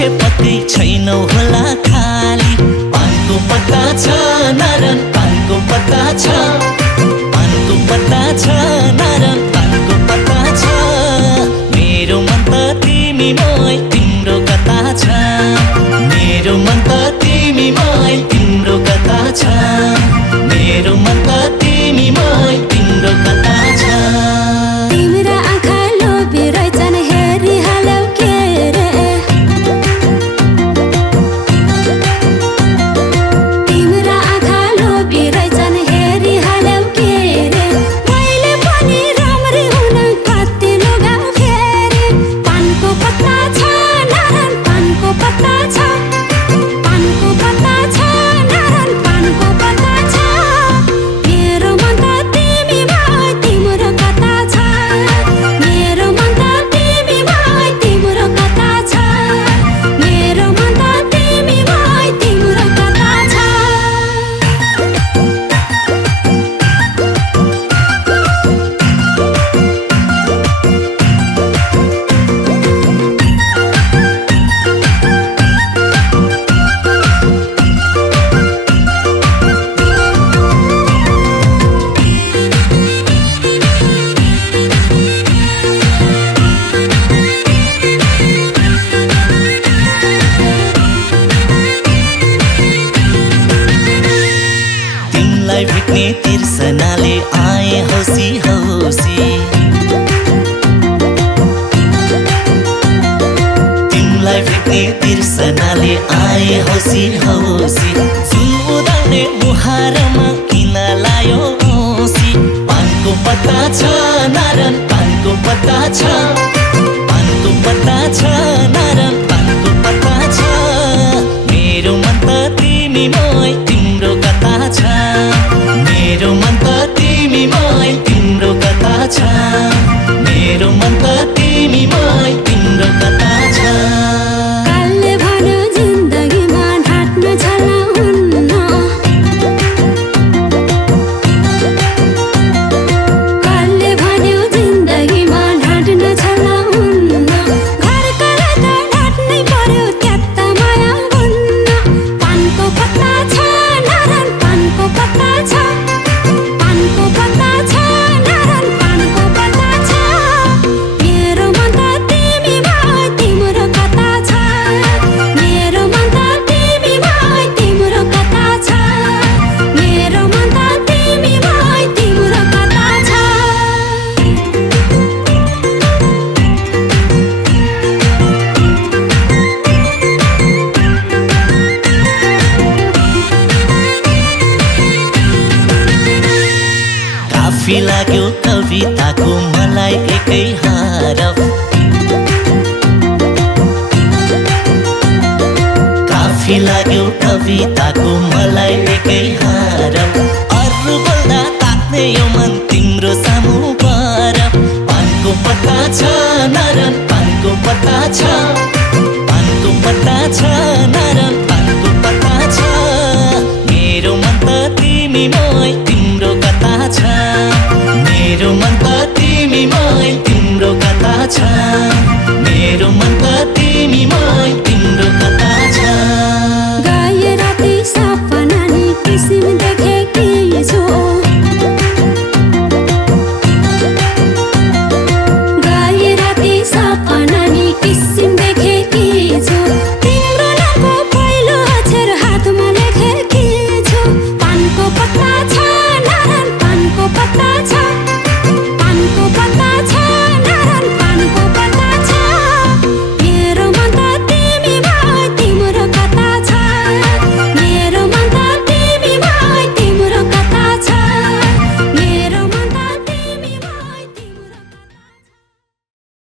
मान्छे पक्कै छैनौ होला खाली। पानको पत्ता छ नारायण पानको पत्ता छ, पानको पत्ता छ नारायण पानको पत्ता छ। मेरो मन त तिमीमै तिम्रो कता छ, मेरो मन त तिमीमै तिम्रो कता छ, मेरो मन त तिमीमै तिम्रो कता छ। तिम्रा आँखा लोभी रहेछन् हेरिहाल्यौ के रे, तिम्रा आँखा लोभी रहेछन् हेरिहाल्यौ के रे। मैले पनि राम्री हुन कति लुगाउ फेरि। पानको पत्ता छ नारायण पानको पत्ता छ, पानको पत्ता छ नारायण पानको पत्ता छ। मेरो मन त तिमीमै तिम्रो कता छ, मेरो मन त तिमीमै तिम्रो कता छ, मेरो मन त तिमीमै तिम्रो कता छ। तिमलाई भेट्ने तिर्सनाले आए हौसी हौसी, तिमलाई भेट्ने तिर्सनाले आए हौसी हौसी। फुल उदाउने मुहारमा किन लायो औँसी। पानको पत्ता छ नारायण पानको पत्ता छ, पानको पत्ता छ नारायण पानको पत्ता छ। मेरो मन त तिमीमै तिम्रो कता छ, मेरो मन त तिमीमै तिम्रो कता छ, मेरो मन त तिमीमै तिम्रो कता छ। कालले भन्यो जिन्दगीमा ढाट्न छलाउन्न, कालले भन्यो जिन्दगीमा ढाट्न छलाउन्न। घरकालाई त ढाट्नै पर्यो त्यत्त माया हुन्न। पानको पत्ता छ नारायण पानको पत्ता छ, पानको पत्ता छ नारायण पानको पत्ता छ। मेरो मन त तिमीमै तिम्रो कता छ, मेरो मन त तिमीमै तिम्रो कता छ, मेरो मन त तिमीमै तिम्रो कता छ। काफी लाग्यो कविताको मलाई एकै हरफ, काफी लाग्यो कविताको मलाई एकै हरफ। अरू बोल्दा तात्ने यो मन तिम्रो